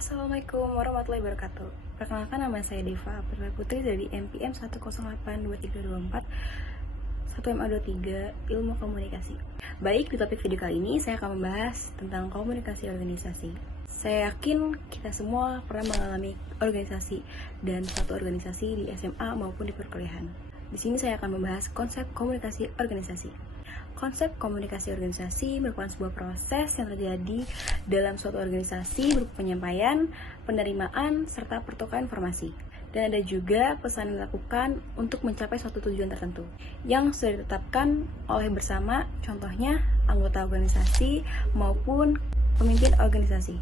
Assalamualaikum warahmatullahi wabarakatuh. Perkenalkan, nama saya Deva Putri dari MPM 1082324 1MA23 Ilmu Komunikasi. Baik, di topik video kali ini saya akan membahas tentang komunikasi organisasi. Saya yakin kita semua pernah mengalami organisasi dan satu organisasi di SMA maupun di perkuliahan. Di sini saya akan membahas konsep komunikasi organisasi. Konsep komunikasi organisasi merupakan sebuah proses yang terjadi dalam suatu organisasi berupa penyampaian, penerimaan, serta pertukaran informasi. Dan ada juga pesan yang dilakukan untuk mencapai suatu tujuan tertentu yang sudah ditetapkan oleh bersama, contohnya anggota organisasi maupun pemimpin organisasi.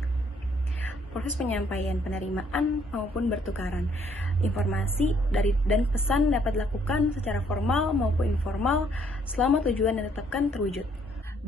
Proses penyampaian, penerimaan, maupun bertukaran informasi dan pesan dapat dilakukan secara formal maupun informal selama tujuan yang ditetapkan terwujud.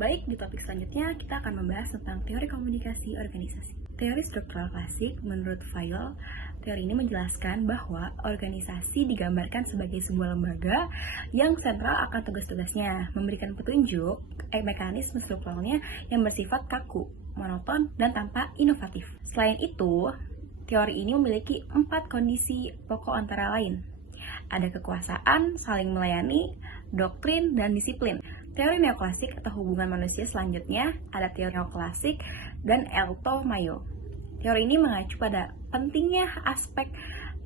Baik, di topik selanjutnya kita akan membahas tentang teori komunikasi organisasi. Teori struktural klasik menurut Fayol, teori ini menjelaskan bahwa organisasi digambarkan sebagai sebuah lembaga yang sentral akan tugas-tugasnya, memberikan petunjuk mekanisme strukturalnya yang bersifat kaku, monoton, dan tanpa inovatif. Selain itu, teori ini memiliki 4 kondisi pokok antara lain. Ada kekuasaan, saling melayani, doktrin, dan disiplin. Teori neoklasik atau hubungan manusia selanjutnya ada teori neoklasik dan Elto Mayo. Teori ini mengacu pada pentingnya aspek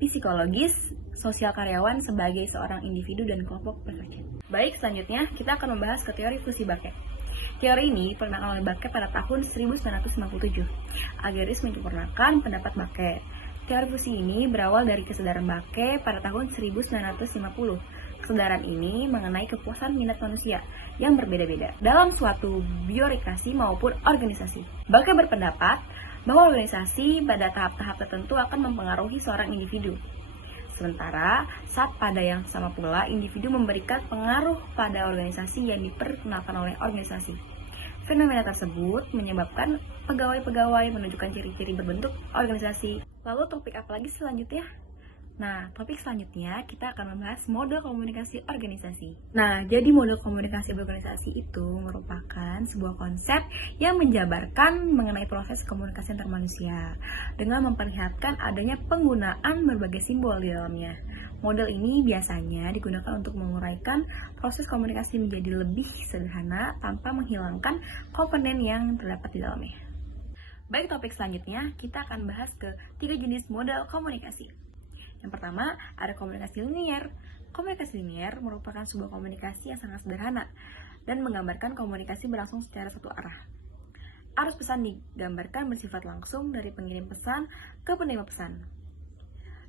psikologis sosial karyawan sebagai seorang individu dan kelompok pekerja. Baik, selanjutnya kita akan membahas ke teori fusi Bakke. Teori ini diperkenalkan oleh Bakke pada tahun 1957. Agaris menyempurnakan pendapat Bakke. Teori fusi ini berawal dari kesadaran Bakke pada tahun 1950. Kesadaran ini mengenai kepuasan minat manusia yang berbeda-beda dalam suatu biorotasi maupun organisasi. Bakke berpendapat bahwa organisasi pada tahap-tahap tertentu akan mempengaruhi seorang individu. Sementara, saat pada yang sama pula, individu memberikan pengaruh pada organisasi yang diperkenalkan oleh organisasi. Fenomena tersebut menyebabkan pegawai-pegawai menunjukkan ciri-ciri berbentuk organisasi. Lalu topik apa lagi selanjutnya? Nah, topik selanjutnya kita akan membahas model komunikasi organisasi. Nah, jadi model komunikasi organisasi itu merupakan sebuah konsep yang menjabarkan mengenai proses komunikasi antar manusia dengan memperlihatkan adanya penggunaan berbagai simbol di dalamnya. Model ini biasanya digunakan untuk menguraikan proses komunikasi menjadi lebih sederhana tanpa menghilangkan komponen yang terdapat di dalamnya. Baik, topik selanjutnya kita akan bahas ke 3 jenis model komunikasi. Yang pertama, ada komunikasi linier. Komunikasi linier merupakan sebuah komunikasi yang sangat sederhana dan menggambarkan komunikasi berlangsung secara satu arah. Arus pesan digambarkan bersifat langsung dari pengirim pesan ke penerima pesan.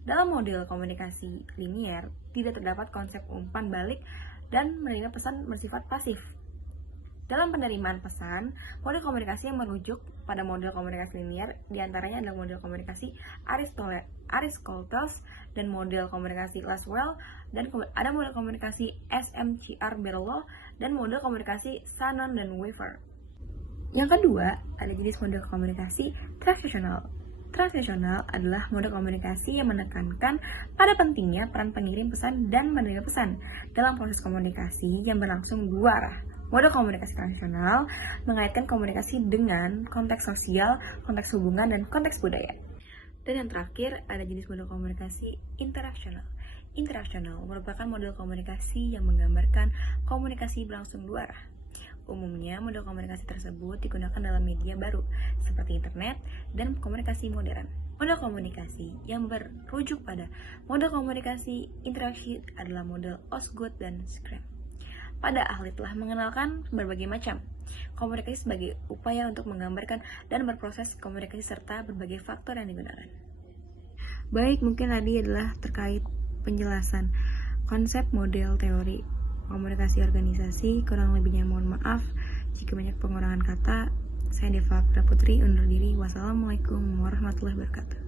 Dalam model komunikasi linier, tidak terdapat konsep umpan balik dan menerima pesan bersifat pasif. Dalam penerimaan pesan, model komunikasi yang merujuk pada model komunikasi linier diantaranya adalah model komunikasi Aristoteles dan model komunikasi Laswell, dan ada model komunikasi SMCR Berlow dan model komunikasi Shannon dan Weaver. Yang kedua, ada jenis model komunikasi transaksional. Transaksional adalah model komunikasi yang menekankan pada pentingnya peran pengirim pesan dan menerima pesan dalam proses komunikasi yang berlangsung dua arah. Model komunikasi transaksional mengaitkan komunikasi dengan konteks sosial, konteks hubungan, dan konteks budaya. Dan yang terakhir, ada jenis model komunikasi interaksional. Interaksional merupakan model komunikasi yang menggambarkan komunikasi berlangsung dua arah. Umumnya, model komunikasi tersebut digunakan dalam media baru, seperti internet dan komunikasi modern. Model komunikasi yang berujuk pada model komunikasi interaksi adalah model Osgood dan Scrum. Pada ahli telah mengenalkan berbagai macam komunikasi sebagai upaya untuk menggambarkan dan berproses komunikasi serta berbagai faktor yang digunakan. Baik, mungkin tadi adalah terkait penjelasan konsep model teori komunikasi organisasi. Kurang lebihnya mohon maaf jika banyak pengurangan kata. Saya Deva Putri undur diri. Wassalamualaikum warahmatullahi wabarakatuh.